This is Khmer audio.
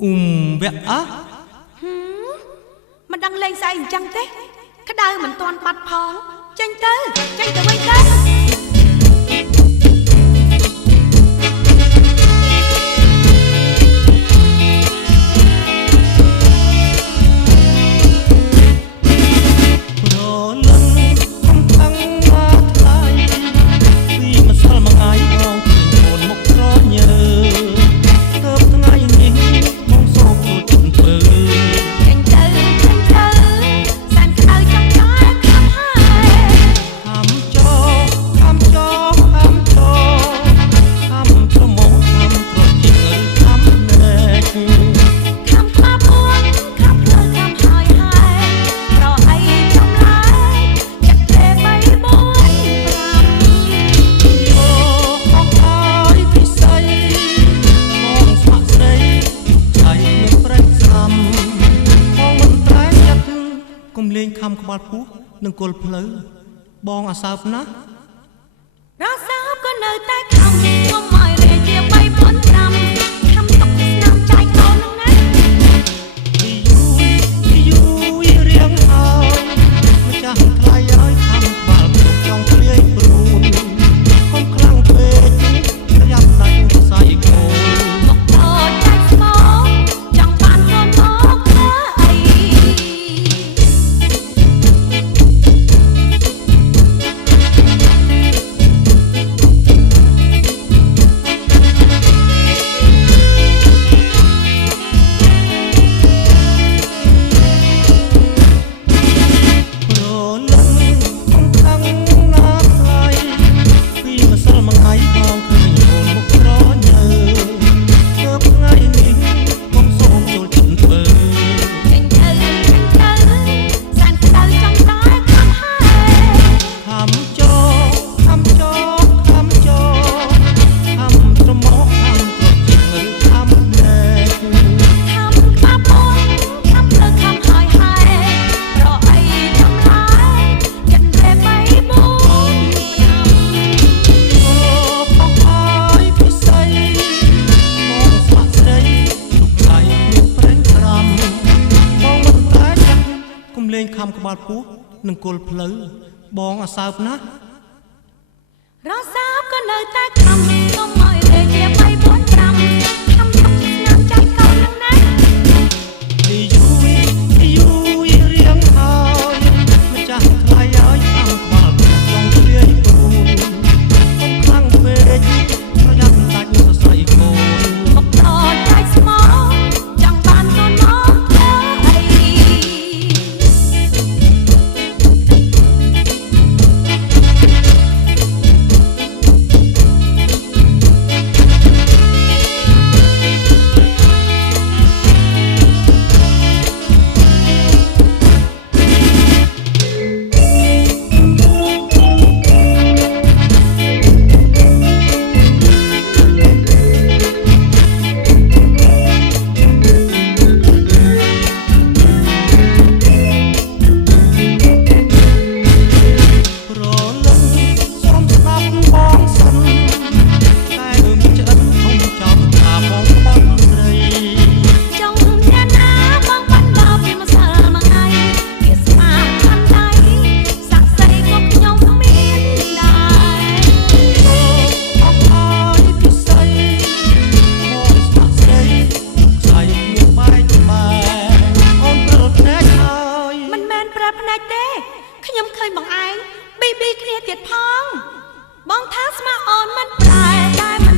vẽ áมันดังเลงใส่จังเต้กระดาเหมือนตอนปัดพองจังเต้ไว้เต้លេងខំក្បាលពោះនឹងគល់ផ្លូវបងអាសើបណារសើបក៏នៅតែខំកុំឲ្យរេជាបីប៉ុន5ខំតកស្នាមចាយកូននឹងណាយូររៀងហើយម្ចាស់ថ្លៃឲ្យខំក្បាលពោះចង់ព្រាយព្រួនកុំខ្លាំងពេកប្រយ័ត្នដាច់ខ្សែកូនមកតោចចាច់ស្មោចង់បានកូនមកធ្វើអីលេងខំក្បាលពោះនឹងគល់ផ្លូវបងអាសើបណារសើបក៏នៅតែខំកុំឲ្យលេងជា3 4 5ខំតកស្នាមចាយកូននឹងណាយូររៀងហើយម្ចាស់ថ្លៃឲ្យខំក្បាលពោះចង់ព្រាយព្រួនកុំខ្លាំងពេកប្រយ័ត្នដាច់សរសៃកូនមកតោចចាច់ស្មោចង់បានកូនមកធ្វើអីខ្ញុំឃើញបងឯងប៊ីគ្នាទៀតផងបងថាស្មាអូនមិនប្រែតែមិន